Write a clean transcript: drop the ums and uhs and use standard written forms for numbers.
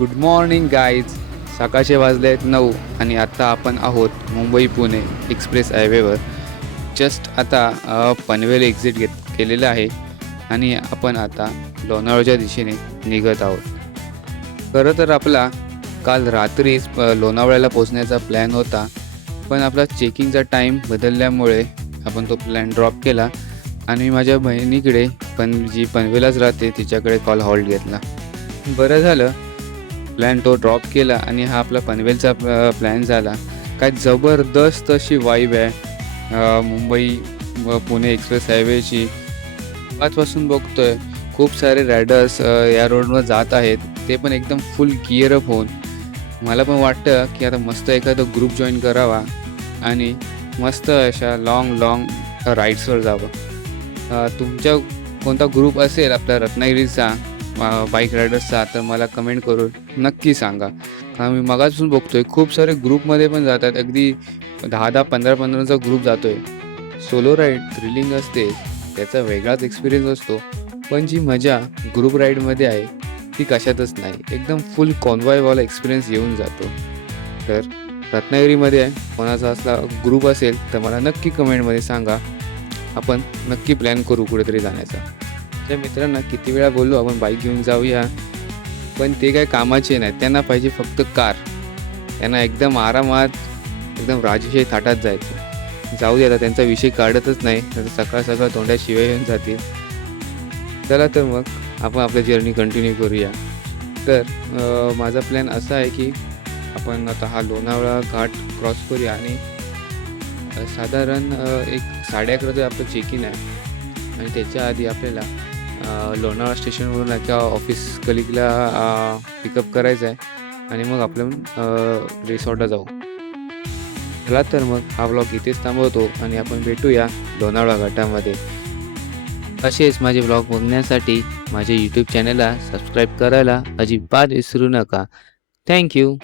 Good morning guys. सकाळचे वाजले आहेत 9 आणि आता आपण आहोत मुंबई पुणे एक्सप्रेस हायवेवर. जस्ट आता पनवेल एक्झिट केलेलं आहे आणि आपण आता लोणावळ्याच्या दिशेने निघत आहोत. खरं तर आपला काल रात्रीच लोणावळ्याला पोचण्याचा प्लॅन होता, पण आपला चेकिंगचा टाईम बदलल्यामुळे आपण तो प्लॅन ड्रॉप केला आणि माझ्या बहिणीकडे जी पनवेलच राहते तिच्याकडे कॉल हॉल्ट घेतला. बरं झालं प्लॅन तो ड्रॉप केला आणि हा आपला पनवेलचा प्लॅन झाला. काय जबरदस्त अशी वाईब आहे मुंबई व पुणे एक्सप्रेस हायवेची. आजपासून बघतोय खूप सारे रायडर्स या रोडवर जात आहेत, ते पण एकदम फुल गिअर अप होऊन. मला पण वाटतं की आता मस्त एखादा ग्रुप जॉईन करावा आणि मस्त अशा लाँग राईड्सवर जावं. तुमच्या कोणता ग्रुप असेल आपल्या रत्नागिरीचा बाईक रायडर्सचा तर मला कमेंट करून नक्की सांगा. कारण मी मगापासून बघतोय खूप सारे ग्रुपमध्ये पण जातात, अगदी 10-10, 15-15चा ग्रुप जातो आहे. सोलो राईड थ्रिलिंग असते, त्याचा वेगळाच एक्सपिरियन्स असतो, पण जी मजा ग्रुप राईडमध्ये आहे ती कशातच नाही. एकदम फुल कॉन्वॉयवाला एक्सपिरियन्स येऊन जातो. तर रत्नागिरीमध्ये कोणाचा असला ग्रुप असेल तर मला नक्की कमेंटमध्ये सांगा, आपण नक्की प्लॅन करू कुठेतरी जाण्याचा. त्या मित्रांना किती वेळा बोललो आपण बाईक घेऊन जाऊया, पण ते काय कामाचे नाही. त्यांना पाहिजे फक्त कार. त्यांना एकदम आरामात एकदम राजेशाही थाटात जायचं. जाऊ दे, आता त्यांचा विषय काढतच नाही, तर सकाळ सकाळ तोंडात शिवाय येऊन जातील. चला तर मग आपण आपली जर्नी कंटिन्यू करूया. तर माझा प्लॅन असा आहे की आपण आता हा लोणावळा घाट क्रॉस करूया आणि साधारण एक 11:30 आपलं चेक इन आहे आणि त्याच्या आधी आपल्याला लोणावळा स्टेशनवरून एका ऑफिस कलिगला पिकअप करायचं आहे आणि मग आपण रिसॉर्टला जाऊ. चला तर मग हा व्लॉग इथेच थांबवतो आणि आपण भेटूया लोणावळा घाटामध्ये. असेच माझे व्लॉग बघण्यासाठी माझ्या यूट्यूब चॅनलला सबस्क्राईब करायला अजिबात विसरू नका. थँक्यू.